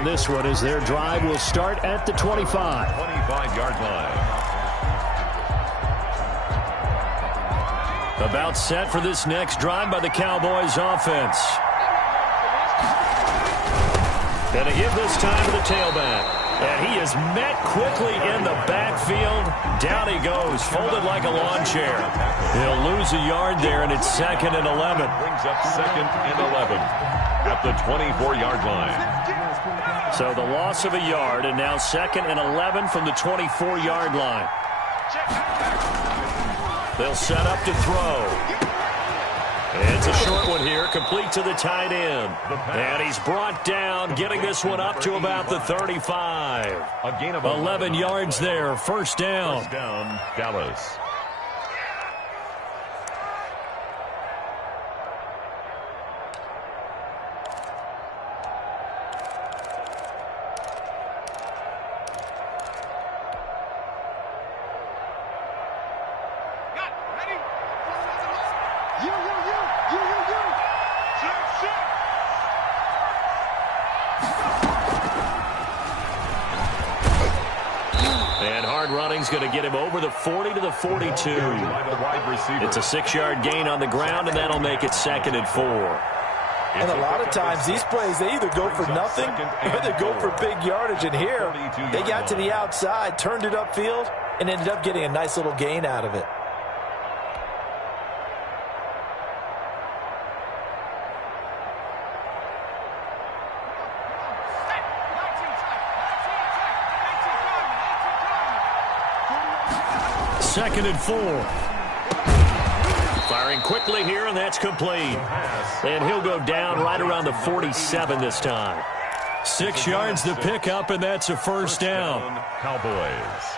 on this one as their drive will start at the 25. 25-yard line. About set for this next drive by the Cowboys offense. Gonna give this time to the tailback. And he is met quickly in the backfield. Down he goes, folded like a lawn chair. He'll lose a yard there, and it's 2nd and 11. Brings up 2nd and 11 at the 24-yard line. So the loss of a yard, and now 2nd and 11 from the 24-yard line. They'll set up to throw. It's a short one here, complete to the tight end. And he's brought down, getting this one up to about the 35. A gain of 11 yards there, first down. First down, Dallas. Going to get him over the 40 to the 42. It's a 6-yard gain on the ground, and that'll make it 2nd and 4. And a lot of times these plays, they either go for nothing or they go for big yardage. And here, they got to the outside, turned it upfield, and ended up getting a nice little gain out of it. Second and 4. Firing quickly here, and that's complete. And he'll go down right around the 47 this time. 6 yards to pick up, and that's a first down. Cowboys.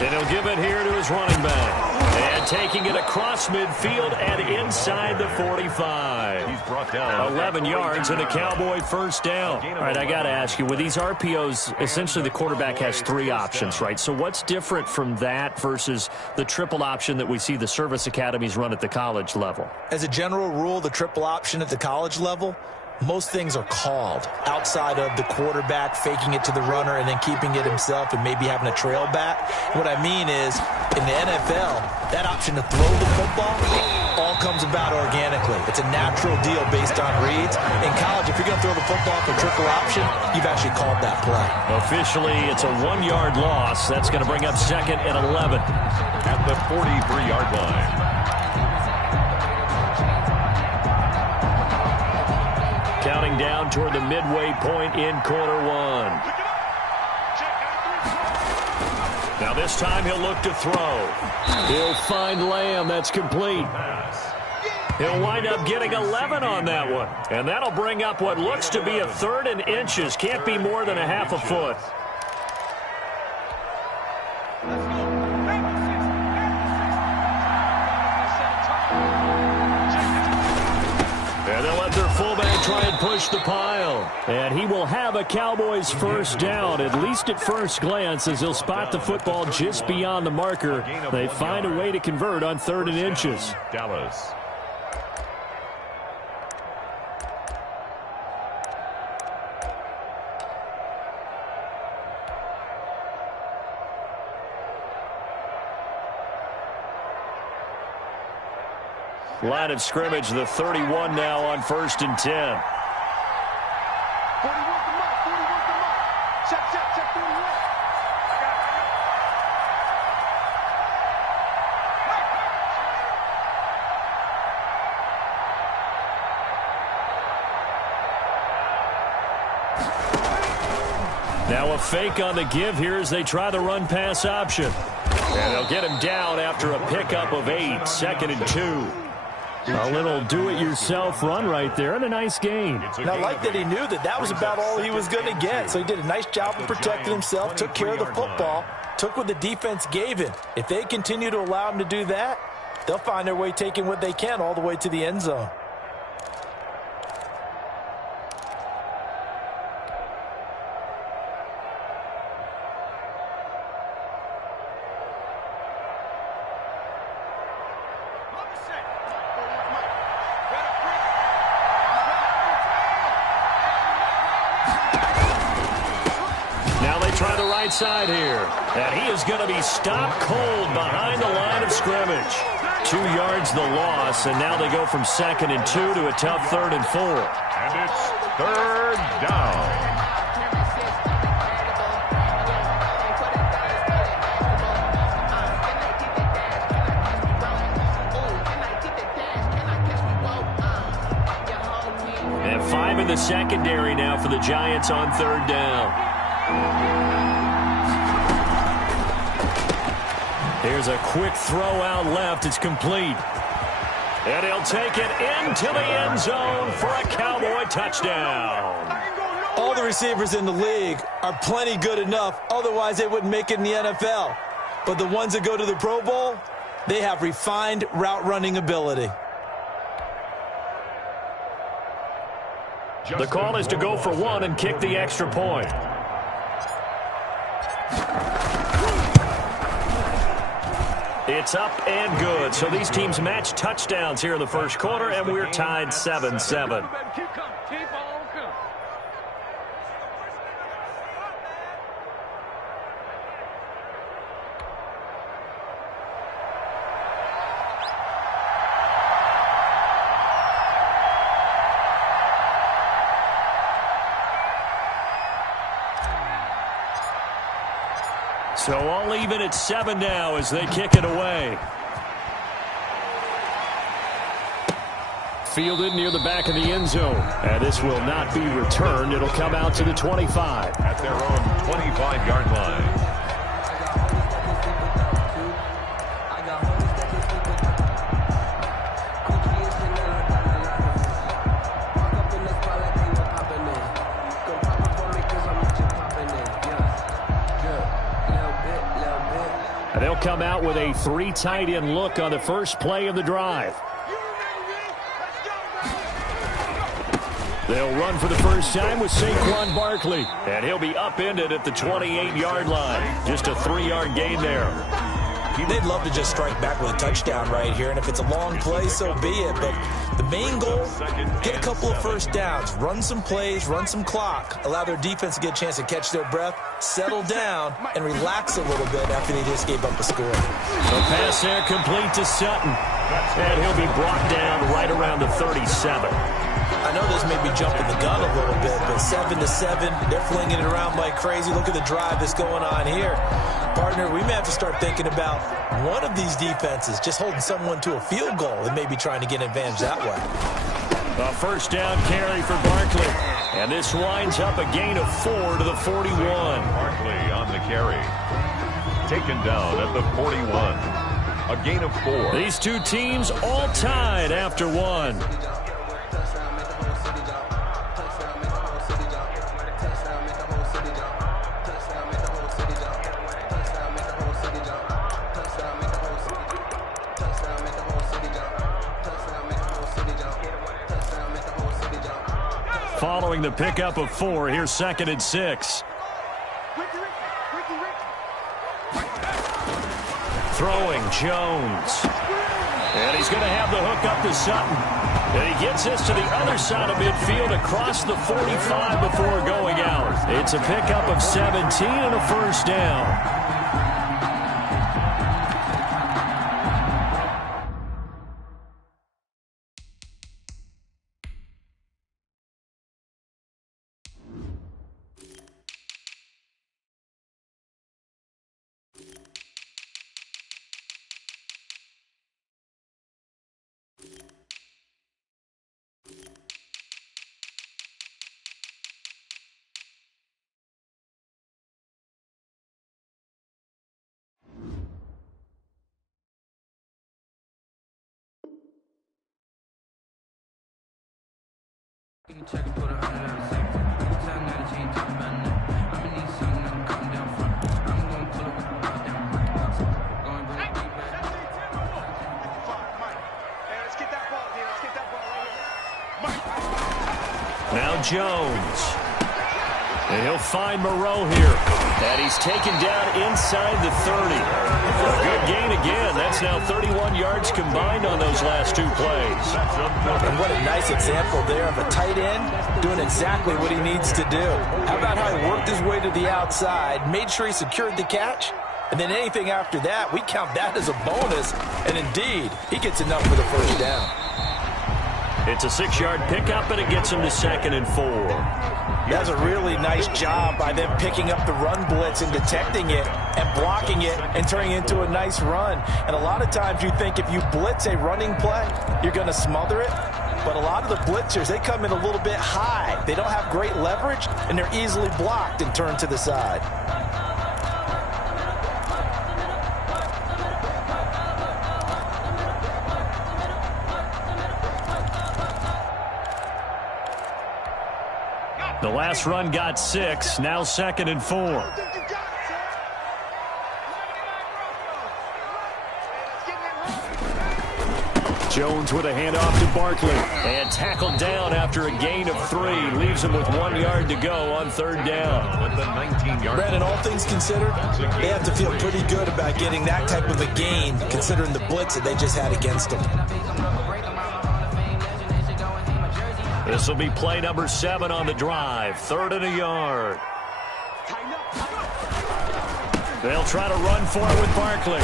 And he'll give it here to his running back. And taking it across midfield and inside the 45. He's brought down 11 yards and a Cowboy first down. All right, I got to ask you, with these RPOs, essentially the quarterback has 3 options, right? So what's different from that versus the triple option that we see the service academies run at the college level? As a general rule, the triple option at the college level, most things are called outside of the quarterback faking it to the runner and then keeping it himself and maybe having a trail back. What I mean is, in the NFL, that option to throw the football all comes about organically. It's a natural deal based on reads. In college, if you're going to throw the football for triple option, you've actually called that play. Officially, it's a 1-yard loss. That's going to bring up 2nd and 11. At the 43-yard line. Counting down toward the midway point in quarter 1. Now this time he'll look to throw. He'll find Lamb. That's complete. He'll wind up getting 11 on that one. And that'll bring up what looks to be a 3rd and inches. Can't be more than a half a foot. And they'll let their fullback try and push the pile. And he will have a Cowboys first down, at least at first glance, as he'll spot the football just beyond the marker. They find a way to convert on 3rd and inches. Dallas. Line of scrimmage, the 31 now on 1st and 10. Now a fake on the give here as they try the run-pass option. And they'll get him down after a pickup of 8, 2nd and 2. A little do-it-yourself run right there, and a nice gain. And I like that he knew that that was about all he was going to get. So he did a nice job of protecting himself, took care of the football, took what the defense gave him. If they continue to allow him to do that, they'll find their way taking what they can all the way to the end zone. right side here. And he is going to be stopped cold behind the line of scrimmage. 2 yards the loss, and now they go from 2nd and 2 to a tough 3rd and 4. And it's 3rd down. And 5 in the secondary now for the Giants on 3rd down. Here's a quick throw out left. It's complete. And he'll take it into the end zone for a Cowboy touchdown. All the receivers in the league are plenty good enough. Otherwise, they wouldn't make it in the NFL. But the ones that go to the Pro Bowl, they have refined route running ability. The call is to go for 1 and kick the extra point. It's up and good. So these teams match touchdowns here in the first quarter, and we're tied 7-7. So all even at 7 now as they kick it away. Fielded near the back of the end zone. And this will not be returned. It'll come out to the 25. At their own 25-yard line. They'll come out with a 3 tight end look on the first play of the drive. They'll run for the first time with Saquon Barkley. And he'll be upended at the 28-yard line. Just a 3-yard gain there. They'd love to just strike back with a touchdown right here. And if it's a long play, so be it. But the main goal, get a couple of first downs, run some plays, run some clock, allow their defense to get a chance to catch their breath, settle down, and relax a little bit after they just gave up a score. The pass there complete to Sutton. And he'll be brought down right around the 37. I know this may be jumping the gun a little bit, but 7-7, they're flinging it around like crazy. Look at the drive that's going on here. Partner, we may have to start thinking about one of these defenses just holding someone to a field goal and maybe trying to get an advantage that way. A first down carry for Barkley. And this winds up a gain of 4 to the 41. Barkley on the carry. Taken down at the 41. A gain of 4. These two teams all tied after 1. Following the pickup of 4, here's 2nd and 6. Throwing Jones. And he's going to have the hook up to Sutton. And he gets this to the other side of midfield across the 45 before going out. It's a pickup of 17 and a first down. Now Jones. And he'll find Moreau here. And he's taken down inside the 30. A good gain again. That's now 31 yards combined on those last two plays. And what a nice example there of a tight end doing exactly what he needs to do. How about how he worked his way to the outside, made sure he secured the catch, and then anything after that, we count that as a bonus. And indeed, he gets enough for the first down. It's a 6-yard pickup, and it gets him to 2nd and 4. That's a really nice job by them picking up the run blitz and detecting it and blocking it and turning it into a nice run. And a lot of times you think if you blitz a running play, you're going to smother it. But a lot of the blitzers, they come in a little bit high. They don't have great leverage, and they're easily blocked and turned to the side. The last run got 6, now 2nd and 4. Jones with a handoff to Barkley. And tackled down after a gain of 3. Leaves him with 1 yard to go on 3rd down. With the 19-yard. Brandon, all things considered, they have to feel pretty good about getting that type of a gain, considering the blitz that they just had against them. This will be play number 7 on the drive. 3rd and a yard. They'll try to run for it with Barkley.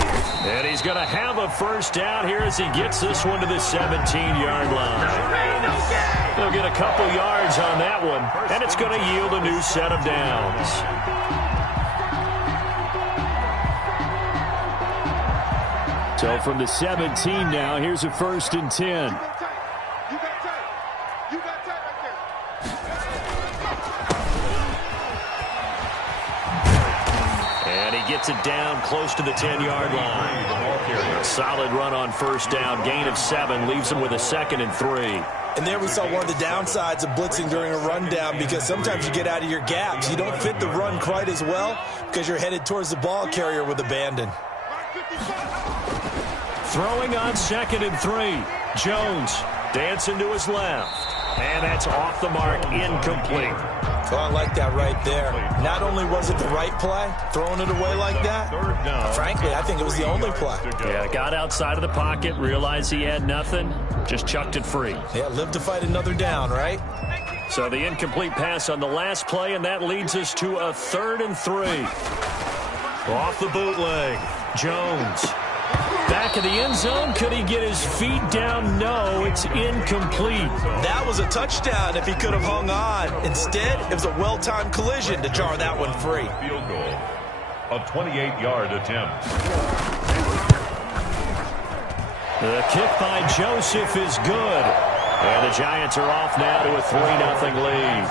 And he's going to have a first down here as he gets this one to the 17-yard line. They'll get a couple yards on that one, and it's going to yield a new set of downs. So from the 17 now, here's a 1st and 10. Gets it down close to the 10-yard line. A solid run on first down. Gain of 7 leaves him with a 2nd and 3. And there we saw one of the downsides of blitzing during a rundown, because sometimes you get out of your gaps. You don't fit the run quite as well because you're headed towards the ball carrier with abandon. Throwing on 2nd and 3. Jones dancing to his left. And that's off the mark, incomplete. Oh, I like that right there. Not only was it the right play, throwing it away like that, frankly, I think it was the only play. Yeah, got outside of the pocket, realized he had nothing, just chucked it free. Yeah, live to fight another down, right? So the incomplete pass on the last play, and that leads us to a 3rd and 3. Off the bootleg, Jones. Back in the end zone, could he get his feet down? No, it's incomplete. That was a touchdown if he could have hung on. Instead, it was a well-timed collision to jar that one free. Field goal. A 28-yard attempt. The kick by Joseph is good. And the Giants are off now to a 3-0 lead.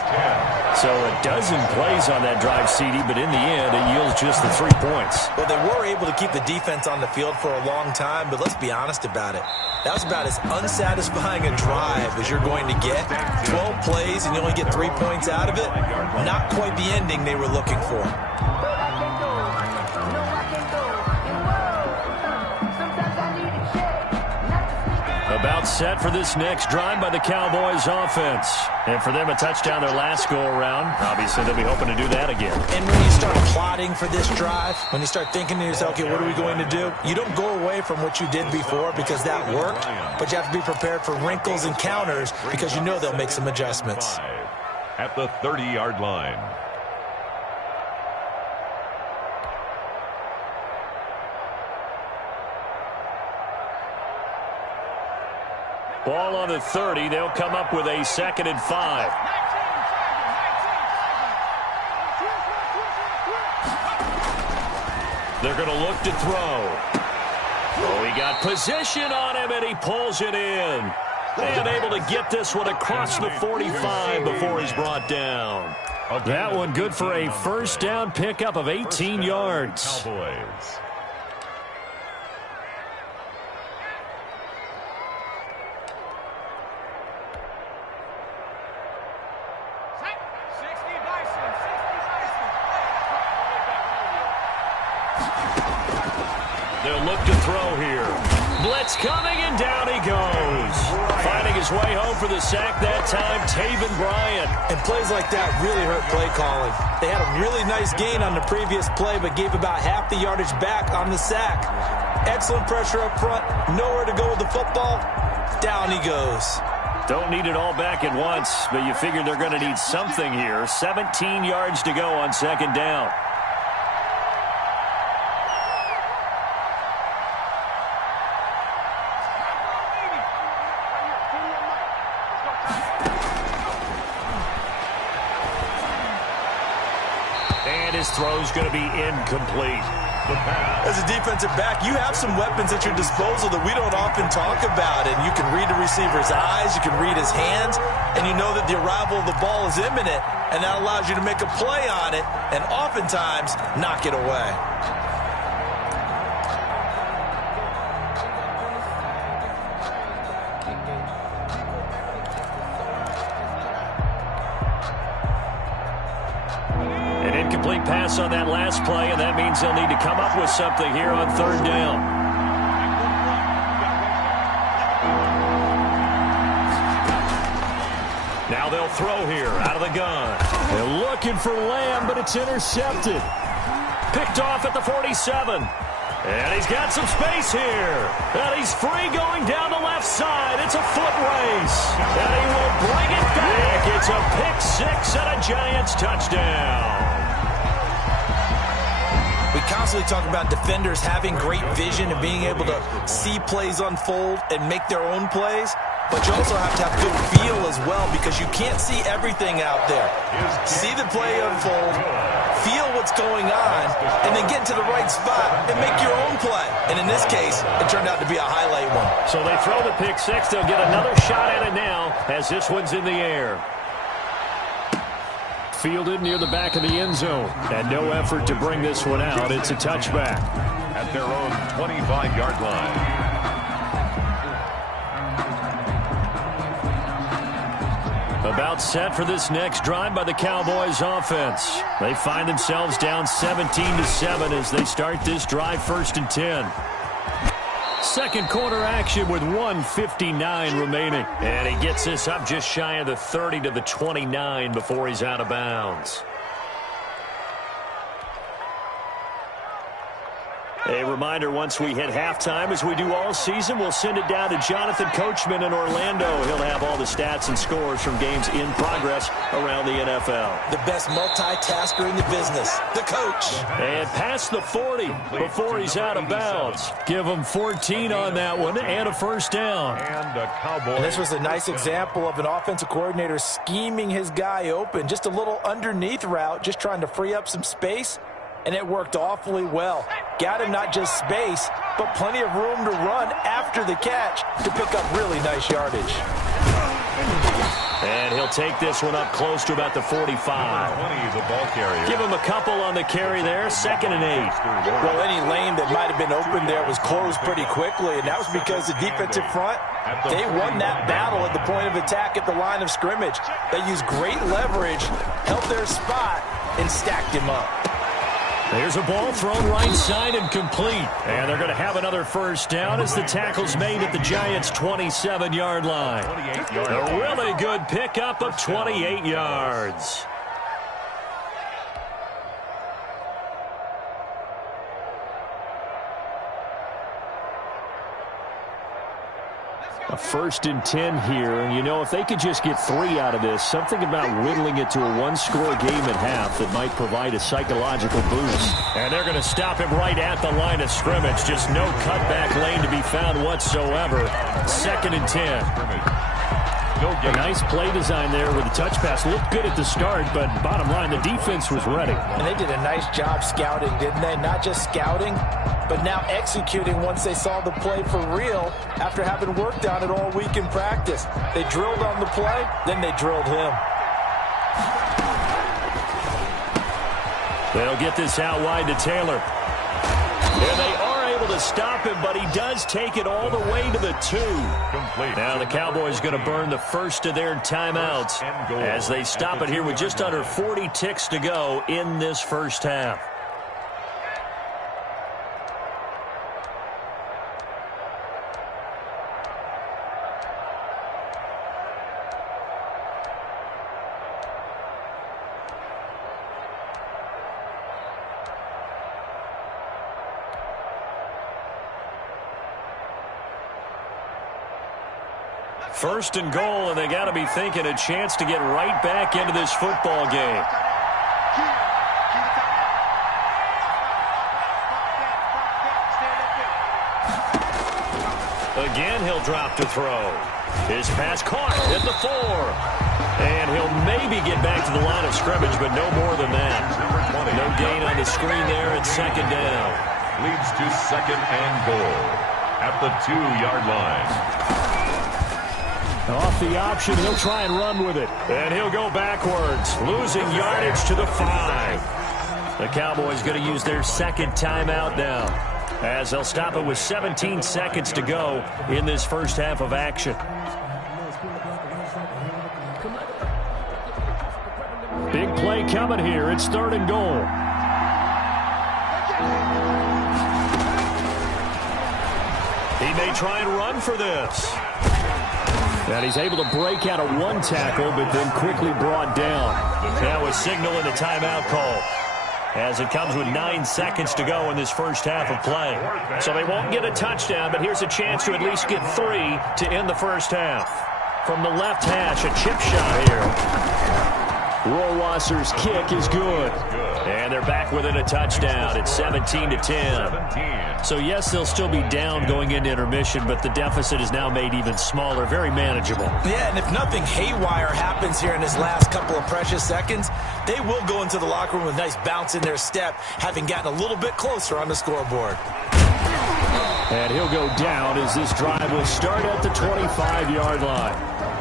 So a dozen plays on that drive, CD, but in the end, it yields just the 3 points. Well, they were able to keep the defense on the field for a long time, but let's be honest about it. That was about as unsatisfying a drive as you're going to get. 12 plays and you only get 3 points out of it. Not quite the ending they were looking for. About set for this next drive by the Cowboys offense. And for them, a touchdown their last go-around. Obviously, they'll be hoping to do that again. And when you start plotting for this drive, when you start thinking to yourself, okay, what are we going to do? You don't go away from what you did before because that worked, but you have to be prepared for wrinkles and counters because you know they'll make some adjustments. At the 30-yard line. Ball on the 30. They'll come up with a 2nd and 5. They're going to look to throw. Oh, he got position on him, and he pulls it in. And able to get this one across the 45 before he's brought down. That one good for a first down pickup of 18 yards. Cowboys. They'll look to throw here. Blitz coming, and down he goes. Finding his way home for the sack that time, Taven Bryan. And plays like that really hurt play calling. They had a really nice gain on the previous play, but gave about half the yardage back on the sack. Excellent pressure up front. Nowhere to go with the football. Down he goes. Don't need it all back at once, but you figure they're going to need something here. 17 yards to go on second down. And his throw's going to be incomplete. As a defensive back, you have some weapons at your disposal that we don't often talk about. And you can read the receiver's eyes, you can read his hands, and you know that the arrival of the ball is imminent, and that allows you to make a play on it and oftentimes knock it away. Incomplete pass on that last play, and that means they'll need to come up with something here on third down. Now they'll throw here out of the gun. They're looking for Lamb, but it's intercepted. Picked off at the 47. And he's got some space here. And he's free going down the left side. It's a foot race. And he will bring it back. It's a pick six and a Giants touchdown. We constantly talk about defenders having great vision and being able to see plays unfold and make their own plays. But you also have to have good feel as well, because you can't see everything out there. See the play unfold, feel what's going on, and then get to the right spot and make your own play. And in this case, it turned out to be a highlight one. So they throw the pick six. They'll get another shot at it now as this one's in the air. Fielded near the back of the end zone. And no effort to bring this one out. It's a touchback. At their own 25-yard line. About set for this next drive by the Cowboys offense. They find themselves down 17-7 as they start this drive, 1st and 10. Second quarter action with 1:59 remaining. And he gets this up just shy of the 30 to the 29 before he's out of bounds. A reminder, once we hit halftime, as we do all season, we'll send it down to Jonathan Coachman in Orlando. He'll have all the stats and scores from games in progress around the NFL. The best multitasker in the business, the coach. And past the 40 before he's out of bounds. Give him 14 on that one and a first down. And the Cowboys. And this was a nice example of an offensive coordinator scheming his guy open. Just a little underneath route, just trying to free up some space. And it worked awfully well. Got him not just space, but plenty of room to run after the catch to pick up really nice yardage. And he'll take this one up close to about the 45. 20 is a ball carrier. Give him a couple on the carry there. 2nd and 8. Well, any lane that might have been open there was closed pretty quickly, and that was because the defensive front, they won that battle at the point of attack at the line of scrimmage. They used great leverage, held their spot, and stacked him up. There's a ball thrown right side and complete. And they're going to have another first down as the tackle's made at the Giants' 27-yard line. A really good pickup of 28 yards. A 1st and 10 here, and you know, if they could just get 3 out of this, something about whittling it to a one-score game at half that might provide a psychological boost. And they're going to stop him right at the line of scrimmage. Just no cutback lane to be found whatsoever. 2nd and 10. A nice play design there with the touch pass. Looked good at the start, but bottom line, the defense was ready. And they did a nice job scouting, didn't they? Not just scouting, but now executing once they saw the play for real after having worked on it all week in practice. They drilled on the play, then they drilled him. They'll get this out wide to Taylor. And they are able to stop him, but he does take it all the way to the 2. Complete. Now the Cowboys going to burn the first of their timeouts as they stop it here with just under 40 ticks to go in this first half. First and goal, and they got to be thinking a chance to get right back into this football game. Again, he'll drop to throw. His pass caught at the 4. And he'll maybe get back to the line of scrimmage, but no more than that. No gain on the screen there at second down. Leads to second and goal at the 2-yard line. Off the option, he'll try and run with it. And he'll go backwards, losing yardage to the 5. The Cowboys going to use their second timeout now, as they'll stop it with 17 seconds to go in this first half of action. Big play coming here. It's third and goal. He may try and run for this. And he's able to break out of one tackle, but then quickly brought down. Now a signal and a timeout call, as it comes with 9 seconds to go in this first half of play. So they won't get a touchdown, but here's a chance to at least get 3 to end the first half. From the left hash, a chip shot here. Rohrwasser's kick is good. And they're back within a touchdown. It's 17-10. So, yes, they'll still be down going into intermission, but the deficit is now made even smaller, very manageable. Yeah, and if nothing haywire happens here in this last couple of precious seconds, they will go into the locker room with a nice bounce in their step, having gotten a little bit closer on the scoreboard. And he'll go down as this drive will start at the 25-yard line.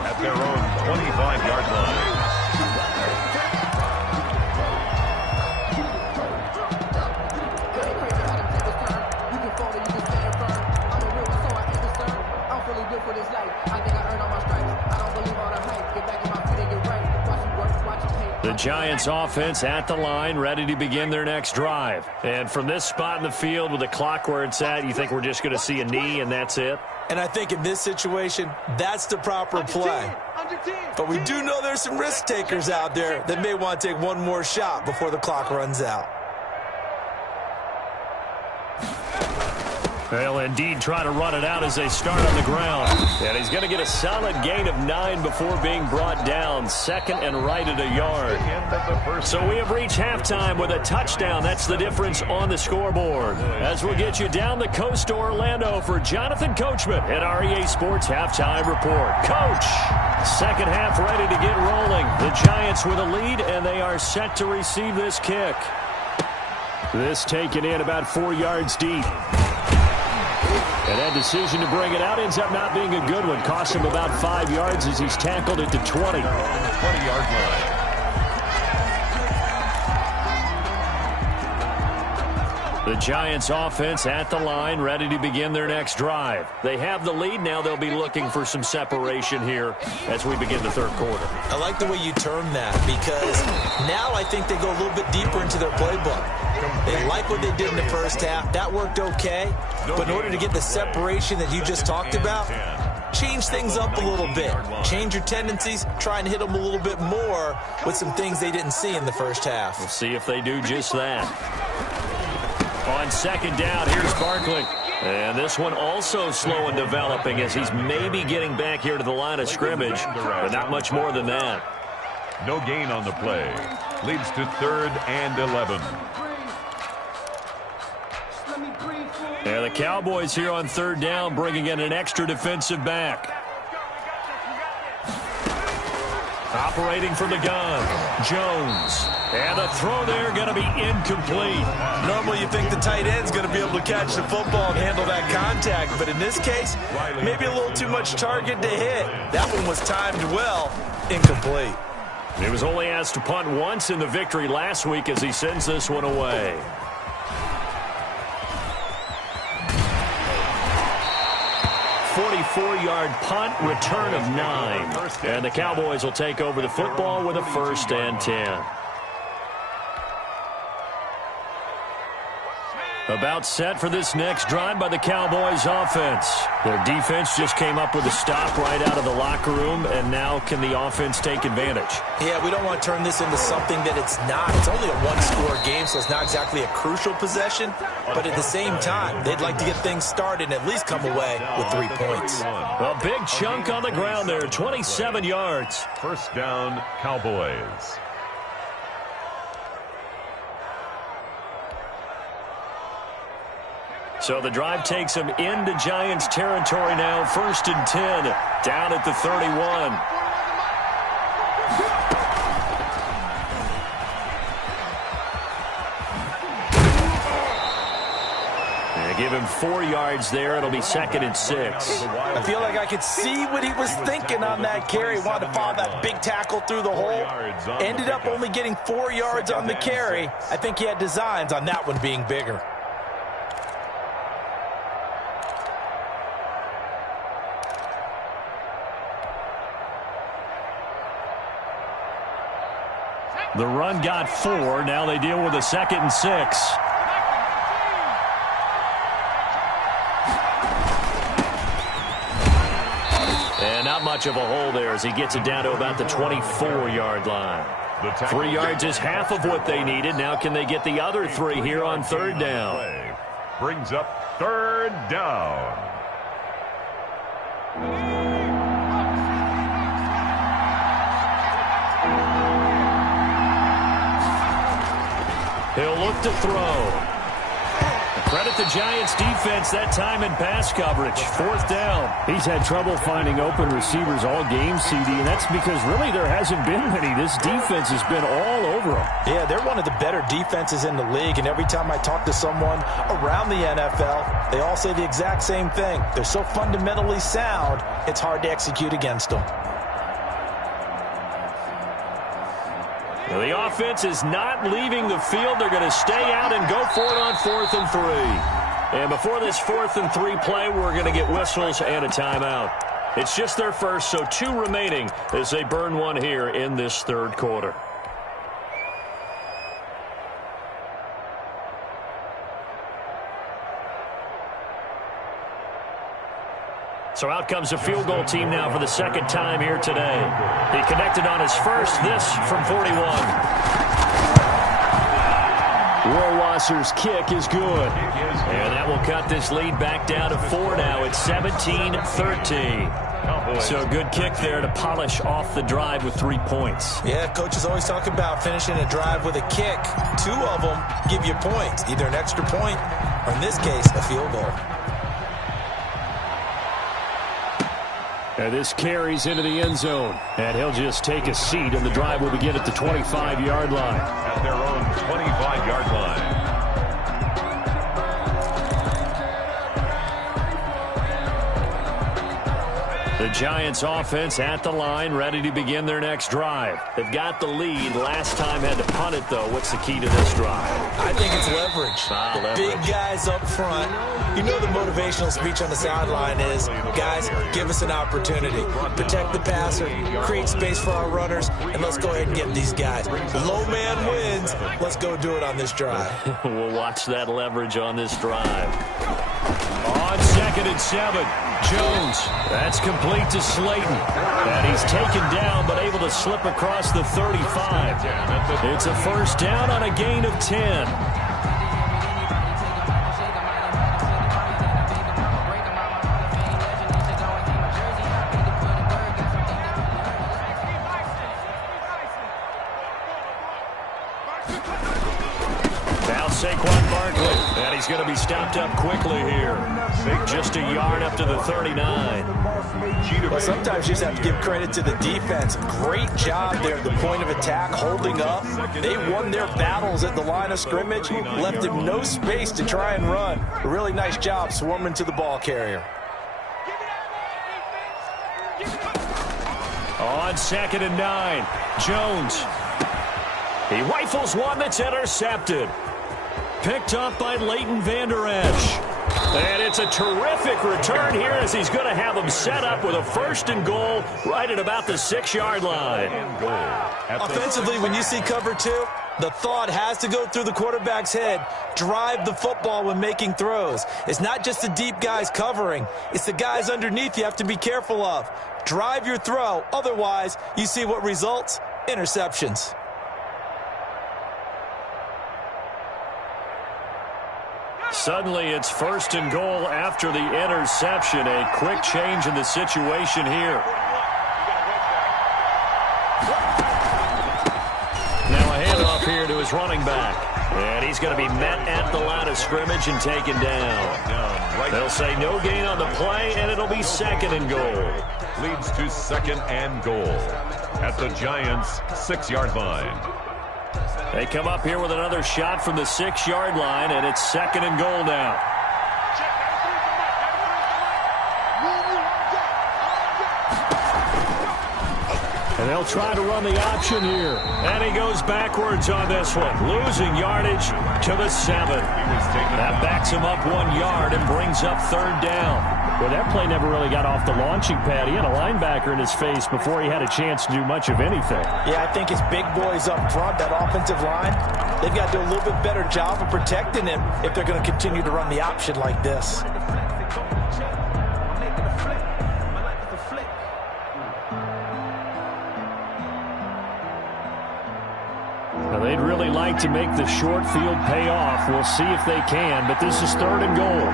At their own 25-yard line. The Giants offense at the line, ready to begin their next drive. And from this spot in the field with the clock where it's at, you think we're just going to see a knee and that's it? And I think in this situation, that's the proper play. But we do know there's some risk takers out there that may want to take one more shot before the clock runs out. They'll indeed try to run it out as they start on the ground. And he's going to get a solid gain of 9 before being brought down. Second and right at a yard. So we have reached halftime with a touchdown. That's the difference on the scoreboard. As we'll get you down the coast to Orlando for Jonathan Coachman at REA Sports Halftime Report. Coach, second half ready to get rolling. The Giants with a lead, and they are set to receive this kick. This taken in about 4 yards deep. And that decision to bring it out ends up not being a good one. Cost him about 5 yards as he's tackled at the 20. 20-yard line. The Giants offense at the line, ready to begin their next drive. They have the lead. Now they'll be looking for some separation here as we begin the third quarter. I like the way you term that, because now I think they go a little bit deeper into their playbook. They like what they did in the first half. That worked okay. But in order to get the separation that you just talked about, change things up a little bit. Change your tendencies. Try and hit them a little bit more with some things they didn't see in the first half. We'll see if they do just that. On second down, here's Barkley. And this one also slow in developing as he's maybe getting back here to the line of scrimmage, but not much more than that. No gain on the play. Leads to 3rd and 11. And the Cowboys here on third down, bringing in an extra defensive back. Operating from the gun, Jones. And the throw there going to be incomplete. Normally you think the tight end's going to be able to catch the football and handle that contact. But in this case, maybe a little too much target to hit. That one was timed well. Incomplete. He was only asked to punt once in the victory last week as he sends this one away. .44-yard punt, return of 9. And the Cowboys will take over the football with a 1st and 10. About set for this next drive by the Cowboys offense. Their defense just came up with a stop right out of the locker room, and now can the offense take advantage? Yeah, we don't want to turn this into something that it's not. It's only a one-score game, so it's not exactly a crucial possession. But at the same time, they'd like to get things started and at least come away with 3 points. A big chunk on the ground there, 27 yards. First down, Cowboys. So the drive takes them into Giants territory now. 1st and 10, down at the 31. They give him 4 yards there. It'll be 2nd and 6. I feel like I could see what he was thinking on that carry. Wanted to follow that big tackle through the hole. Ended up only getting 4 yards on the carry. I think he had designs on that one being bigger. The run got 4. Now they deal with a 2nd and 6. And not much of a hole there as he gets it down to about the 24-yard line. 3 yards is half of what they needed. Now can they get the other 3 here on 3rd down? Brings up 3rd down. He'll look to throw. Credit the Giants defense that time in pass coverage. 4th down. He's had trouble finding open receivers all game, CD, and that's because really there hasn't been many. This defense has been all over them. Yeah, they're one of the better defenses in the league, and every time I talk to someone around the NFL, they all say the exact same thing. They're so fundamentally sound, it's hard to execute against them. The offense is not leaving the field. They're going to stay out and go for it on 4th and 3. And before this 4th and 3 play, we're going to get whistles and a timeout. It's just their first, so 2 remaining as they burn one here in this 3rd quarter. So out comes the field goal team now for the 2nd time here today. He connected on his first, this from 41. Rohrwasser's kick is good. And that will cut this lead back down to 4 now. It's 17-13. So good kick there to polish off the drive with 3 points. Yeah, coaches always talk about finishing a drive with a kick. 2 of them give you points, either an extra point or in this case, a field goal. And this carries into the end zone. And he'll just take a seat, and the drive will begin at the 25-yard line. At their own 25-yard line. The Giants offense at the line, ready to begin their next drive. They've got the lead. Last time had to punt it, though. What's the key to this drive? I think it's leverage. The big guys up front. You know the motivational speech on the sideline is, guys, give us an opportunity. Protect the passer, create space for our runners, and let's go ahead and get these guys. Low man wins. Let's go do it on this drive. We'll watch that leverage on this drive. On 2nd and 7, Jones. That's complete to Slayton. And he's taken down, but able to slip across the 35. It's a 1st down on a gain of 10. Saquon Barkley, and he's going to be stopped up quickly here. Just a yard up to the 39. Well, sometimes you just have to give credit to the defense. Great job there at the point of attack, holding up. They won their battles at the line of scrimmage, left him no space to try and run. A really nice job swarming to the ball carrier. On 2nd and 9, Jones. He rifles one that's intercepted. Picked up by Leighton Vander Esch. And gets a terrific return here as he's going to have them set up with a 1st and goal right at about the 6-yard line. Offensively, when you see cover 2, the thought has to go through the quarterback's head. Drive the football when making throws. It's not just the deep guys covering. It's the guys underneath you have to be careful of. Drive your throw. Otherwise, you see what results? Interceptions. Suddenly, it's 1st and goal after the interception. A quick change in the situation here. Now a handoff here to his running back. And he's going to be met at the line of scrimmage and taken down. They'll say no gain on the play, and it'll be 2nd and goal. Leads to 2nd and goal at the Giants' 6-yard line. They come up here with another shot from the 6-yard line, and it's 2nd and goal now. And they'll try to run the option here. And he goes backwards on this one, losing yardage to the 7. That backs him up 1 yard and brings up 3rd down. Well, that play never really got off the launching pad. He had a linebacker in his face before he had a chance to do much of anything. Yeah, I think his big boys up front, that offensive line, they've got to do a little bit better job of protecting him if they're going to continue to run the option like this. Now, they'd really like to make the short field pay off. We'll see if they can, but this is 3rd and goal.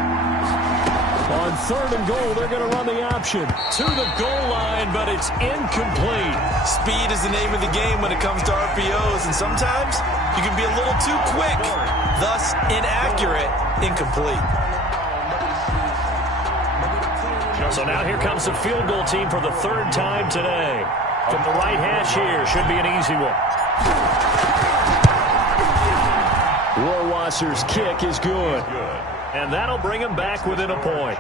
On 3rd and goal, they're going to run the option. To the goal line, but it's incomplete. Speed is the name of the game when it comes to RPOs, and sometimes you can be a little too quick, thus inaccurate, incomplete. So now here comes the field goal team for the 3rd time today. From the right hash here, should be an easy one. Rohrwasser's kick is good. And that'll bring him back within a point.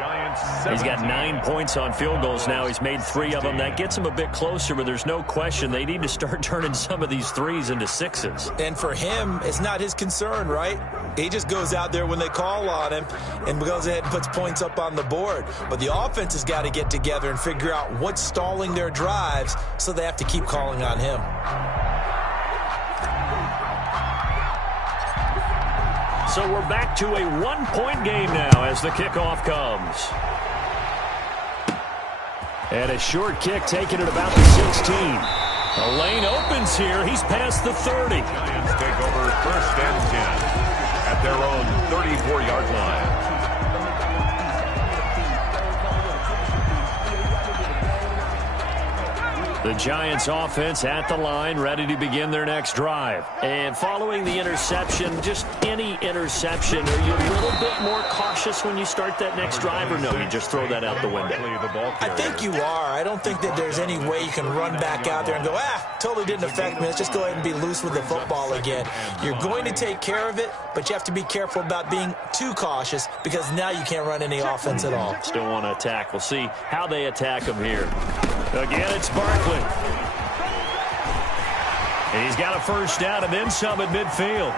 He's got 9 points on field goals now. He's made 3 of them. That gets him a bit closer, but there's no question they need to start turning some of these 3s into 6s. And for him, it's not his concern, right? He just goes out there when they call on him and goes ahead and puts points up on the board. But the offense has got to get together and figure out what's stalling their drives, so they have to keep calling on him. So we're back to a 1-point game now as the kickoff comes. And a short kick taken at about the 16. A lane opens here. He's past the 30. Giants take over 1st and 10 at their own 34-yard line. The Giants offense at the line, ready to begin their next drive. And following the interception, just any interception, are you a little bit more cautious when you start that next drive, or no, you just throw that out the window? I think you are. I don't think that there's any way you can run back out there and go, totally didn't affect me. Let's just go ahead and be loose with the football again. You're going to take care of it, but you have to be careful about being too cautious because now you can't run any offense at all. Still want to attack. We'll see how they attack him here. Again, it's Barkley. And he's got a 1st down and then some at midfield.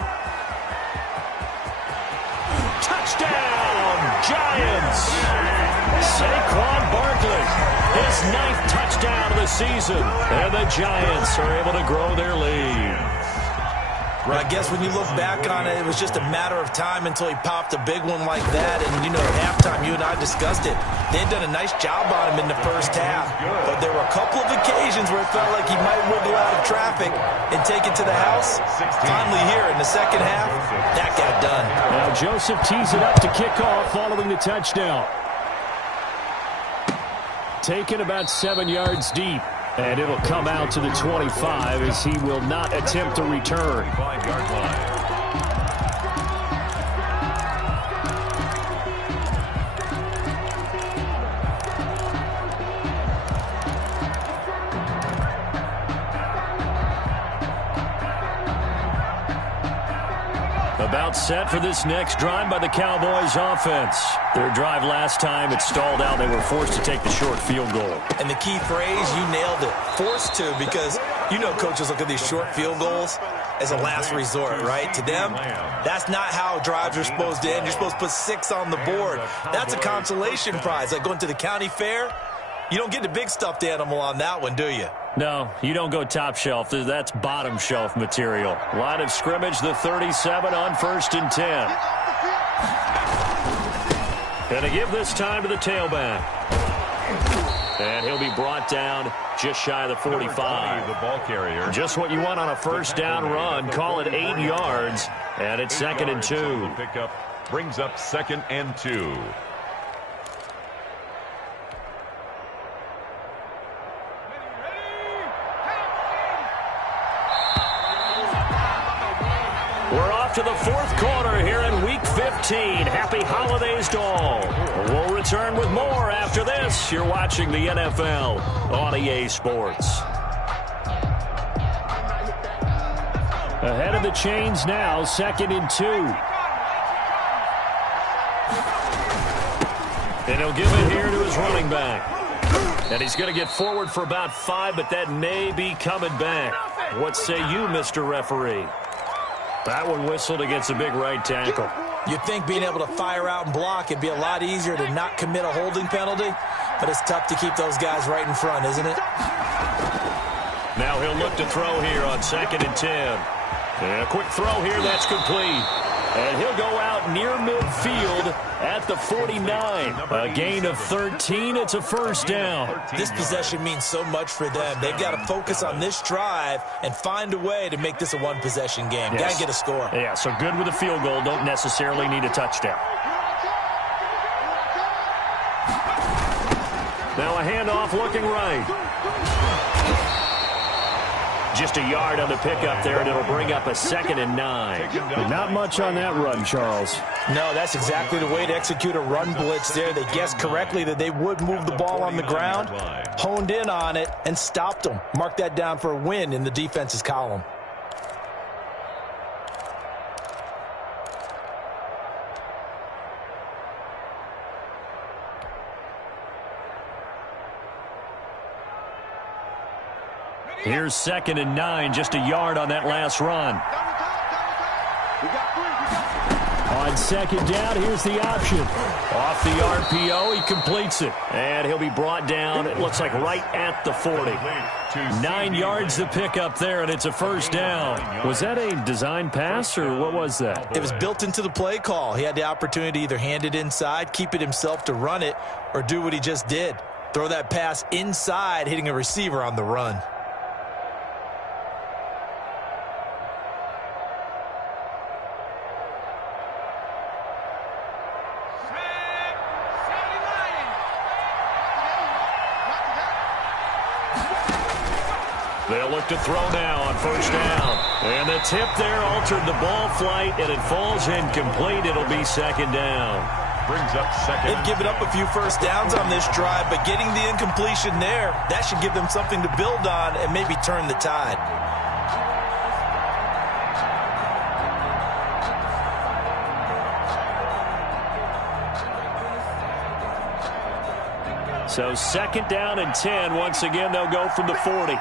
Touchdown, Giants! Saquon Barkley, his 9th touchdown of the season. And the Giants are able to grow their lead. Well, I guess when you look back on it, it was just a matter of time until he popped a big one like that. And, at halftime, you and I discussed it. They had done a nice job on him in the 1st half. But there were a couple of occasions where it felt like he might wiggle out of traffic and take it to the house. Finally here in the 2nd half, that got done. Now Joseph tees it up to kick off following the touchdown. Taken about 7 yards deep. And it'll come out to the 25 as he will not attempt to return. 5-yard line. About set for this next drive by the Cowboys offense. Their drive last time, it stalled out. They were forced to take the short field goal. And the key phrase, you nailed it, forced to, because You know coaches look at these short field goals as a last resort, right? To them, that's not how drives are supposed to end. You're supposed to put 6 on the board. That's a consolation prize. Like going to the county fair, you don't get the big stuffed animal on that one, do you? No, you don't go top shelf. That's bottom shelf material. Line of scrimmage, the 37 on 1st and 10. Going to give this time to the tailback. And he'll be brought down just shy of the 45. The ball carrier. Just what you want on a first down run. Call it 8 yards. And it's 2nd and 2. Pickup brings up 2nd and 2. We're off to the 4th quarter here in Week 15. Happy holidays to all. We'll return with more after this. You're watching the NFL on EA Sports. Ahead of the chains now, 2nd and 2. And he'll give it here to his running back. And he's going to get forward for about 5, but that may be coming back. What say you, Mr. Referee? That one whistled against a big right tackle. You'd think being able to fire out and block it'd be a lot easier to not commit a holding penalty, but it's tough to keep those guys right in front, isn't it? Now he'll look to throw here on 2nd and 10. And a quick throw here, that's complete. And he'll go out near midfield at the 49. A gain of 13. It's a first down. This possession means so much for them. They've got to focus on this drive and find a way to make this a one-possession game. Yes. Got to get a score. Yeah, so good with a field goal. Don't necessarily need a touchdown. Now a handoff looking right. Just a yard on the pickup there, and it'll bring up a 2nd and 9. Not much on that run, Charles. No, that's exactly the way to execute a run blitz there. They guessed correctly that they would move the ball on the ground, honed in on it, and stopped them. Mark that down for a win in the defense's column. Here's 2nd and 9, just a yard on that last run. On 2nd down, here's the option. Off the RPO, he completes it. And he'll be brought down, it looks like right at the 40. 9 yards to pick up there, and it's a first down. Was that a design pass, or what was that? It was built into the play call. He had the opportunity to either hand it inside, keep it himself to run it, or do what he just did. Throw that pass inside, hitting a receiver on the run. They'll look to throw now on first down. And the tip there altered the ball flight, and it falls incomplete. It'll be 2nd down. Brings up 2nd. They've given up a few first downs on this drive, but getting the incompletion there, that should give them something to build on and maybe turn the tide. So 2nd down and 10. Once again, they'll go from the 40.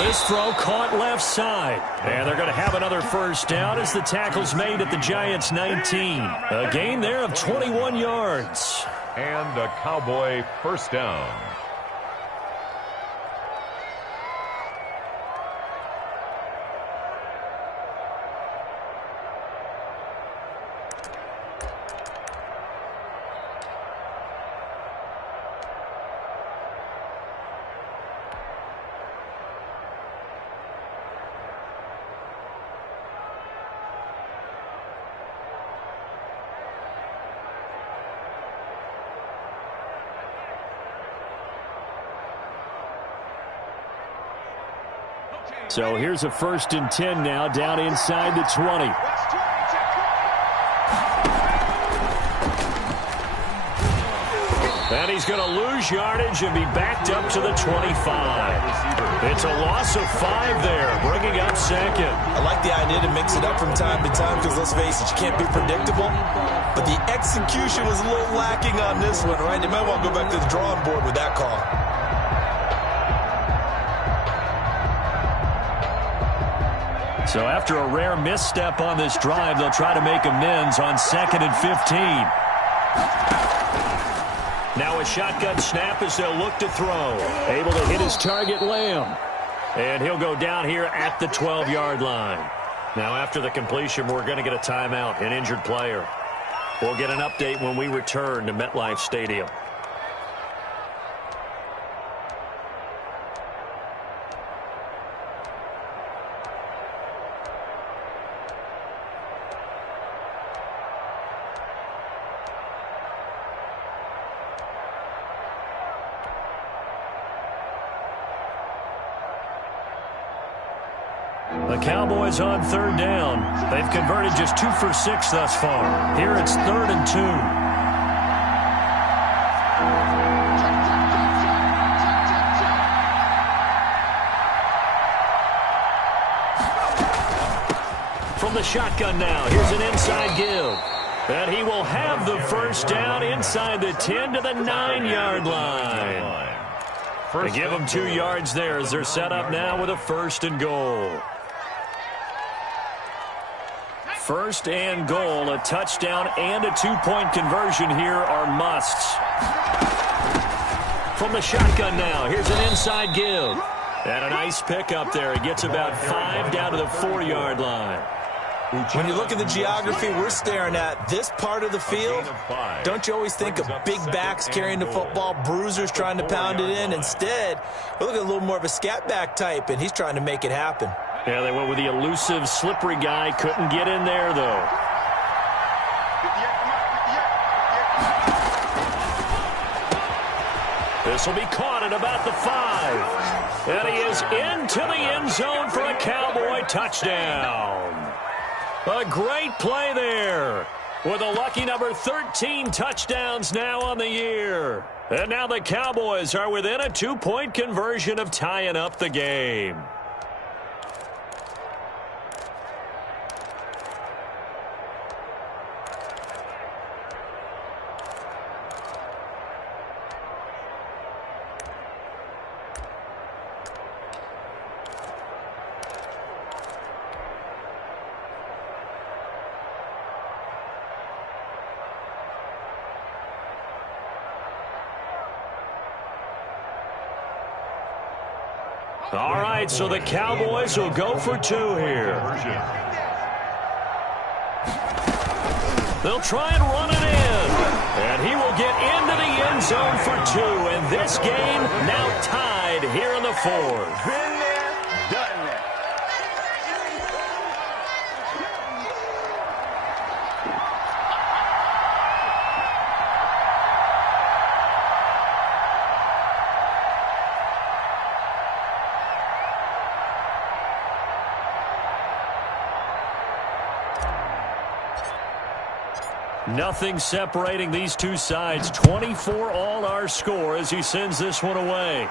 This throw caught left side. And they're going to have another first down as the tackle's made at the Giants' 19. A gain there of 21 yards. And a Cowboy first down. So here's a 1st and 10 now, down inside the 20. And he's going to lose yardage and be backed up to the 25. It's a loss of 5 there, bringing up second. I like the idea to mix it up from time to time because, let's face it, you can't be predictable. But the execution was a little lacking on this one, right? They might want to go back to the drawing board with that call. So after a rare misstep on this drive, they'll try to make amends on 2nd and 15. Now a shotgun snap as they'll look to throw. Able to hit his target, Lamb. And he'll go down here at the 12-yard line. Now after the completion, we're going to get a timeout, an injured player. We'll get an update when we return to MetLife Stadium. The Cowboys on 3rd down. They've converted just 2 for 6 thus far. Here it's 3rd and 2. From the shotgun now, here's an inside give. And he will have the first down inside the 10 to the 9-yard line. They give them 2 yards there as they're set up now with a 1st and goal. 1st and goal, a touchdown and a 2-point conversion here are musts. From the shotgun now, here's an inside give. And a nice pick up there. He gets about 5 down to the 4-yard line. When you look at the geography we're staring at, this part of the field, don't you always think of big backs carrying the football, bruisers trying to pound it in? Instead, we look at a little more of a scat back type, and he's trying to make it happen. Yeah, they went with the elusive, slippery guy. Couldn't get in there, though. This will be caught at about the 5. And he is into the end zone for a Cowboy touchdown. A great play there. With a lucky number 13 touchdowns now on the year. And now the Cowboys are within a 2-point conversion of tying up the game. All right, so the Cowboys will go for 2 here. They'll try and run it in. And he will get into the end zone for 2. And this game now tied here in the 4th. Been there, done that. Nothing separating these two sides. 24 all our score as he sends this one away.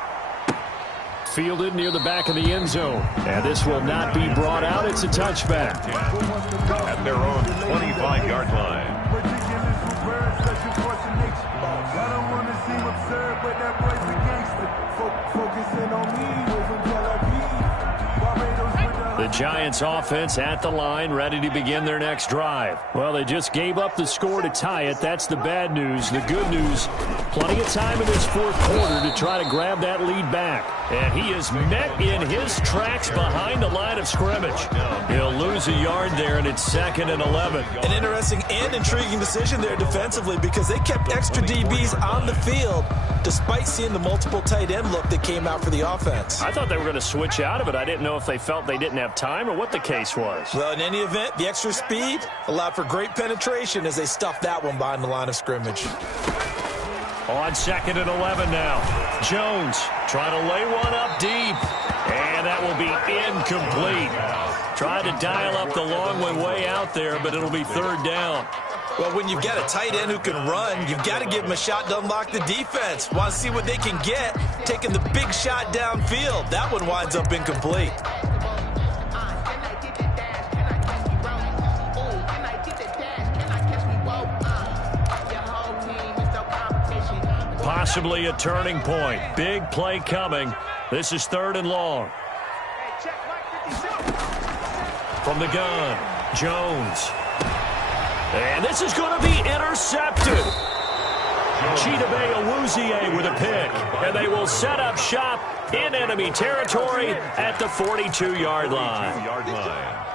Fielded near the back of the end zone. And this will not be brought out. It's a touchback. At their own 25-yard line. The Giants offense at the line, ready to begin their next drive. Well, they just gave up the score to tie it. That's the bad news. The good news, plenty of time in this 4th quarter to try to grab that lead back. And he is met in his tracks behind the line of scrimmage. He'll lose a yard there, and it's 2nd and 11. An interesting and intriguing decision there defensively because they kept extra DBs on the field despite seeing the multiple tight end look that came out for the offense. I thought they were going to switch out of it. I didn't know if they felt they didn't have time or what the case was. Well, in any event, the extra speed allowed for great penetration as they stuffed that one behind the line of scrimmage. On 2nd and 11 now. Jones trying to lay one up deep. And that will be incomplete. Tried to dial up the long one way out there, but it'll be 3rd down. Well, when you've got a tight end who can run, you've got to give him a shot to unlock the defense. Want to see what they can get, taking the big shot downfield. That one winds up incomplete. Possibly a turning point. Big play coming. This is 3rd and long. From the gun, Jones. And this is going to be intercepted. Chidobe Awuzie with a pick. And they will set up shop in enemy territory at the 42-yard line.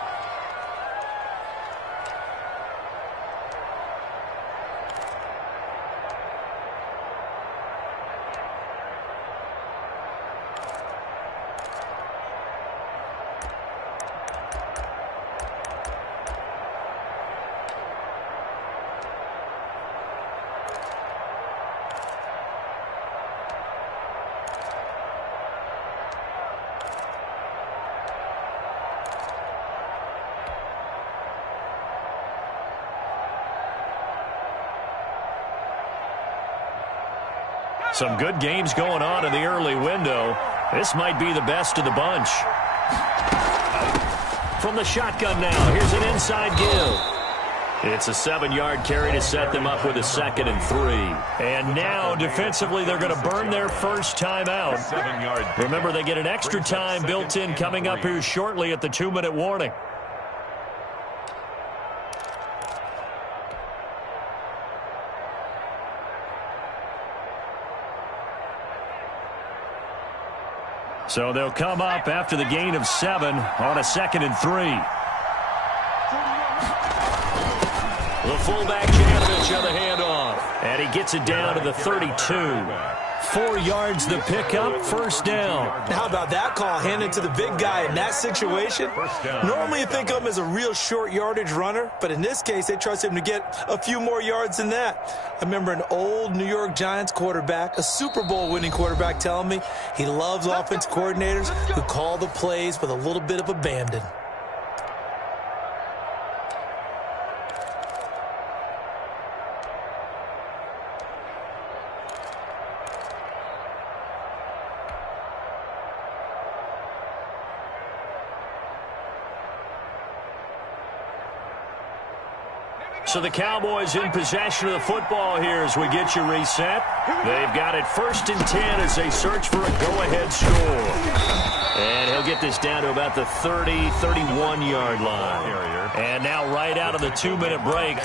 Some good games going on in the early window. This might be the best of the bunch. From the shotgun now, here's an inside give. It's a 7-yard carry to set them up with a 2nd and 3. And now, defensively, they're going to burn their first time out. Remember, they get an extra time built in coming up here shortly at the 2-minute warning. So they'll come up after the gain of 7 on a 2nd and 3. The fullback Janovich on the handoff. And he gets it down to the 32. 4 yards the pickup, first down. How about that call? Hand it to the big guy in that situation. Normally you think of him as a real short yardage runner, but in this case they trust him to get a few more yards than that. I remember an old New York Giants quarterback, a Super Bowl winning quarterback, telling me he loves offensive coordinators who call the plays with a little bit of abandon. So the Cowboys in possession of the football here as we get you reset. They've got it 1st and 10 as they search for a go-ahead score. And he'll get this down to about the 31-yard line. And now right out of the 2-minute break,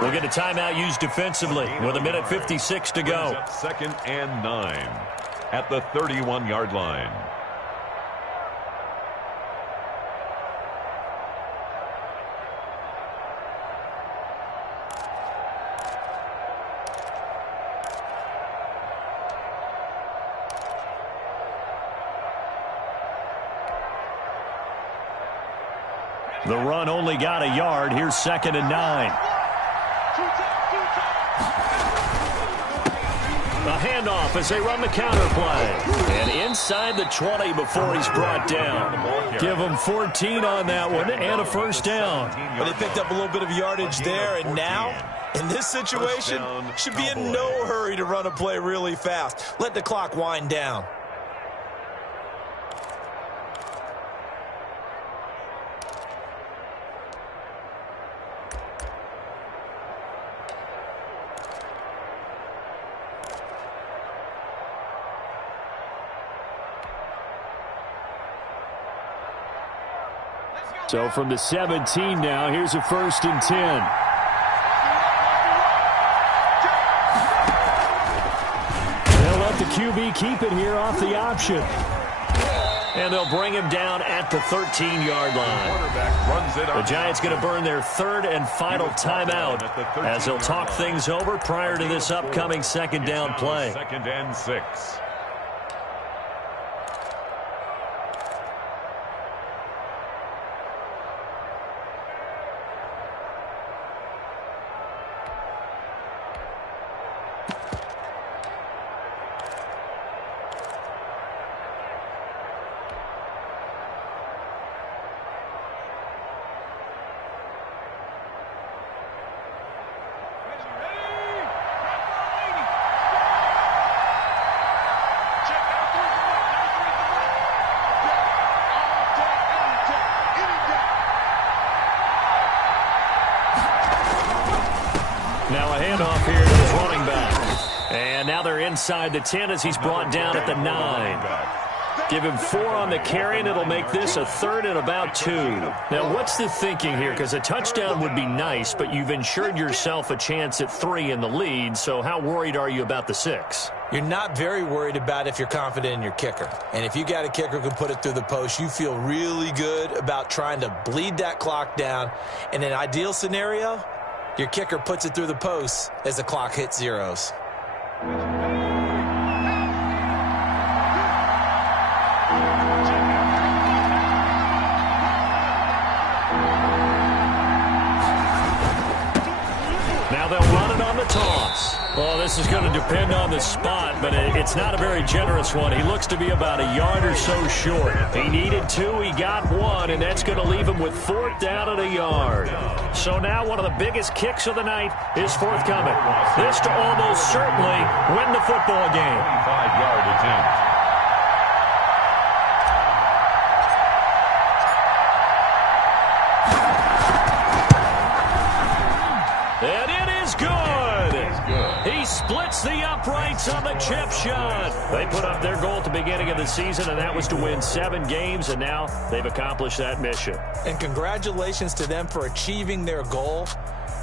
we'll get a timeout used defensively with 1:56 to go. 2nd and 9 at the 31-yard line. The run only got a yard. Here's 2nd and 9. A handoff as they run the counter play. And inside the 20 before he's brought down. Give him 14 on that one and a first down. But they picked up a little bit of yardage there, and now, in this situation, should be in no hurry to run a play really fast. Let the clock wind down. So from the 17 now, here's a 1st and 10. They'll let the QB keep it here off the option. And they'll bring him down at the 13-yard line. The Giants going to burn their 3rd and final timeout as they'll talk things over prior to this upcoming 2nd down play. 2nd and 6. Now a handoff here to his running back. And now they're inside the 10 as he's brought down at the 9. Give him 4 on the carry, and it'll make this a 3rd and about 2. Now, what's the thinking here? Because a touchdown would be nice, but you've ensured yourself a chance at 3 in the lead, so how worried are you about the 6? You're not very worried about if you're confident in your kicker. And if you got a kicker who can put it through the post, you feel really good about trying to bleed that clock down. In an ideal scenario, your kicker puts it through the post as the clock hits zeros. Now they'll run it on the toss. Well, this is going to depend on the spot, but it's not a very generous one. He looks to be about a yard or so short. He needed 2, he got 1, and that's going to leave him with 4th down and a yard. So now one of the biggest kicks of the night is forthcoming. This to almost certainly win the football game. 5-yard attempt. And it is good. He splits the uprights on the chip shot. They put up their goal at the beginning of the season, and that was to win 7 games, and now they've accomplished that mission. And congratulations to them for achieving their goal.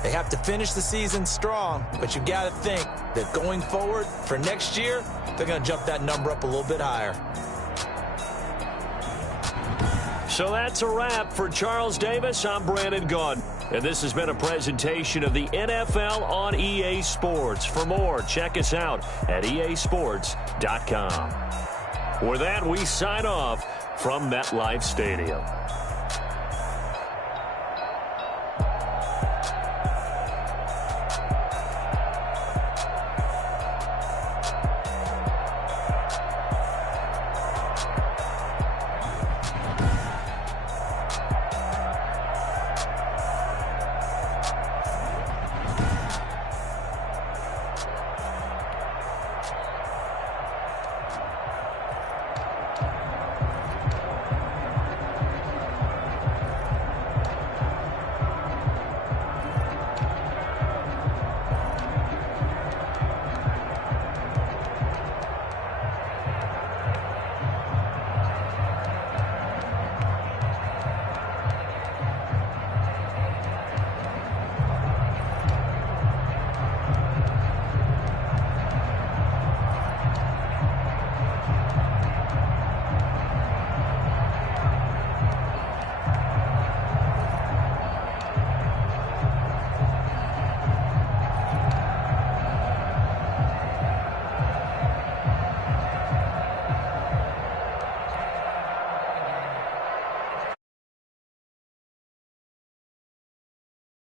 They have to finish the season strong, but you got to think that going forward for next year, they're going to jump that number up a little bit higher. So that's a wrap for Charles Davis. I'm Brandon Gaudin. And this has been a presentation of the NFL on EA Sports. For more, check us out at easports.com. With that, we sign off from MetLife Stadium.